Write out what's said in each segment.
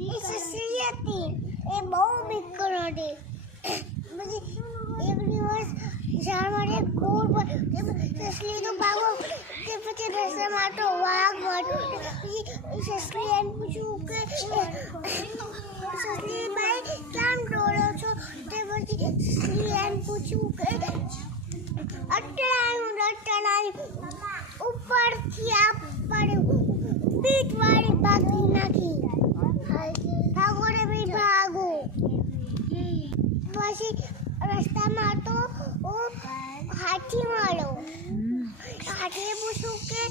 સસલી હતી એ બહુ બીકર હતી. પછી એક દિવસ ઝાડમાં એક ગોળ સસલી તો ભાગો કે પછી રસ્તામાં તો વાઘ મળ્યો. પછી સસલી એમ પૂછ્યું કે સસલી ભાઈ કેમ દોડો છો? તે પછી સસલી એમ પૂછ્યું કે અટણાયું ઉપરથી આ પડ્યું પીઠવાળી ભાગી નાખી. ભાગો રે ભાઈ ભાગો. પછી રસ્તામાં તો હાથી મળ્યો. હાથીએ પૂછ્યું કે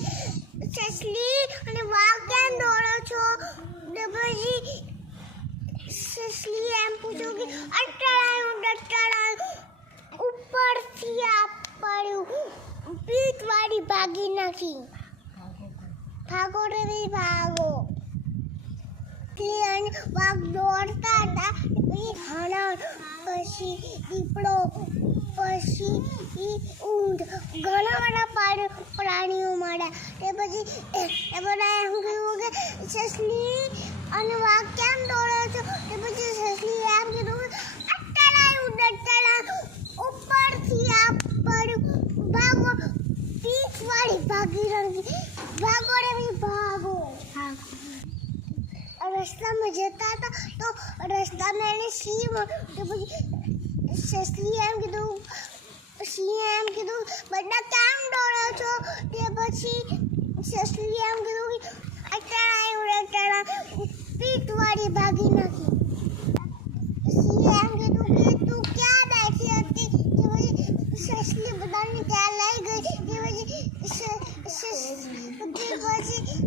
સસલી અને વાઘ કેમ દોડો છો? ને પછી સસલી એમ પૂછ્યું કે અટણાયું ઉપરથી આ પડ્યું પીઠવાળી ભાગી નાખી. ભાગો રે ભાઈ ભાગો. વાઘ દોડતા હતા. પછી દીપડો, પછી ઊંટ, ઘણા બધા પ્રાણીઓ મળ્યા. તે પછી એ બધા એમ કહ્યું કે સસલી અને વાઘ કેમ દોડો છો? તે પછી સસલી એમ કીધું અટણાયું ઉપરથી આ પડ્યું ભાગો પીઠવાળી ભાગી નાખી. ભાગો રે ભાગો. રસ્તામાં જતા હતા તો રસ્તામાં એને સિંહ મળ્યો. પછી સસલીએ એમ કીધું બધા કેમ દોડો છો? તે પછી સસલીએ એમ કીધું કે અટણાયું પીઠવાળી ભાગી નાખી. સિંહે એમ કીધું કે તું ક્યાં બેઠી હતી? તે પછી સસલી બધાને ત્યાં લઈ ગઈ. તે પછી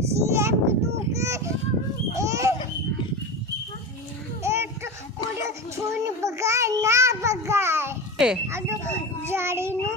સિંહે એમ કીધું કે છોડને બગાડ ના બગાડ. આ તો જાડીનું